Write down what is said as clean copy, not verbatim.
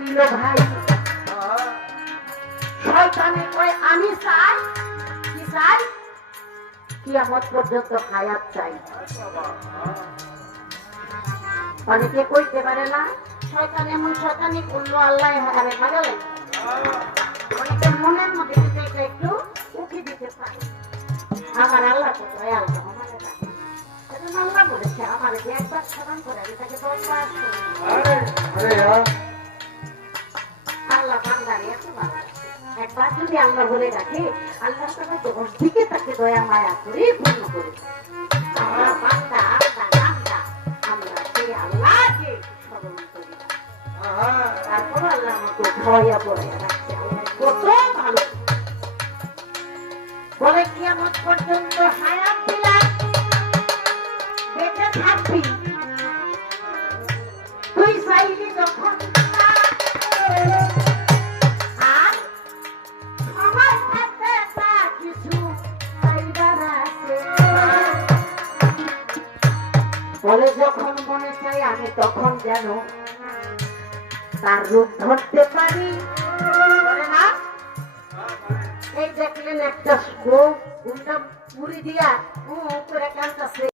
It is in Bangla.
নিল ভাই। শয়তানে কয় আমি চাই কি চাই, কিয়ামত পর্যন্ত হায়াত চাই। অনেকে কইতে পারে না শয়তান এমন শয়তানি করলো আল্লাহ হারে খাগলে। অনেকের মনের মধ্যে কিন্তু এটা একটু উঠে দিতে পারে। আমার আল্লাহ তো দয়াল, আমার আল্লাহ বলেছে আমার যে একবার স্মরণ করে আমি তাকে 10 বার আল্লাহ বান্দারে এত ভালোবাসে। একবার যদি আল্লাহ বলে রাখে আল্লাহ তাকে 10 দিকে তাকে দয়া মায়া করে পূর্ণ করে। আমরা বান্দা বান্দা আমরা সেই আল্লাহকে স্মরণ করি, তারপর আল্লাহ আমাকে ভয়া পড়ে রাখছে। আল্লাহ কত ভালো বলে কিয়ামত পর্যন্ত হায়াত দিলাম, বেঁচে থাকবি তুই চাইলি যখন। আর সময় থাকতে তা কিছু চাইবার আছে। বলে যখন মনে চাই আমি তখন যেন তার রূপ ধরতে পারি। বলে না এই দেখলেন একটা মুড়ি দিয়া করে কাঁদতেছে।